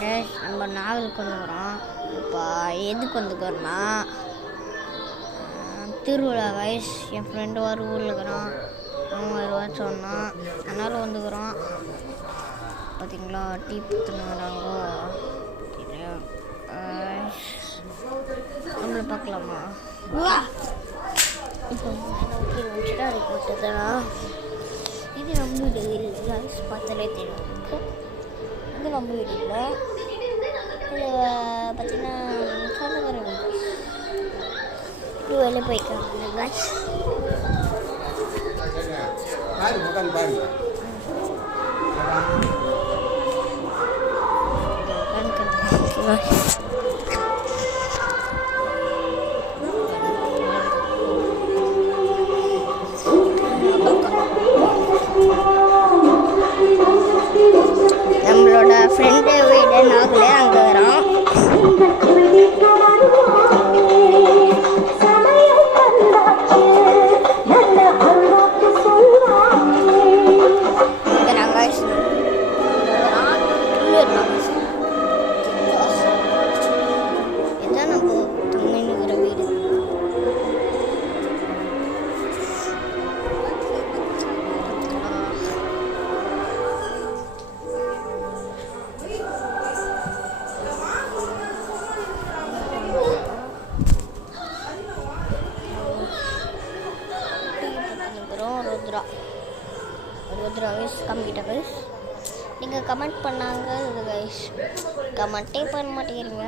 நம்ம நாவலுக்கு வந்துக்கிறோம். இப்போ எதுக்கு வந்துக்கிறோன்னா திருவிழா கைஸ். என் ஃப்ரெண்டு வர ஊரில் இருக்கிறான், அவன் வருவா சொன்னான், அதனால் வந்துக்கிறோம். பார்த்தீங்களா டீ பத்துனாங்கோ நம்மளை பார்க்கலாமா? இப்போ முடிச்சுட்டு அது போட்டதா. இது நம்ம வீடு இல்லை கைஸ், பார்த்தாலே தெரியும். இது நம்ம வீடு இல்லை, இது பார்த்தீங்கன்னா சொந்தக்காரங்க இது வெளியே போய்க்காங்க கைஸ். நம்மளோட ஃப்ரெண்டு வீடு நாங்களே அங்கே வரோம். இதுதான் நம்ம தங்கினுக்கிற வீடு. ருத்ரா கைஸ் கம்மிட்ட கைஸ். நீங்கள் கமெண்ட் பண்ணாங்க இது கைஸ், கமெண்ட்டே பண்ண மாட்டேங்கிறீங்க.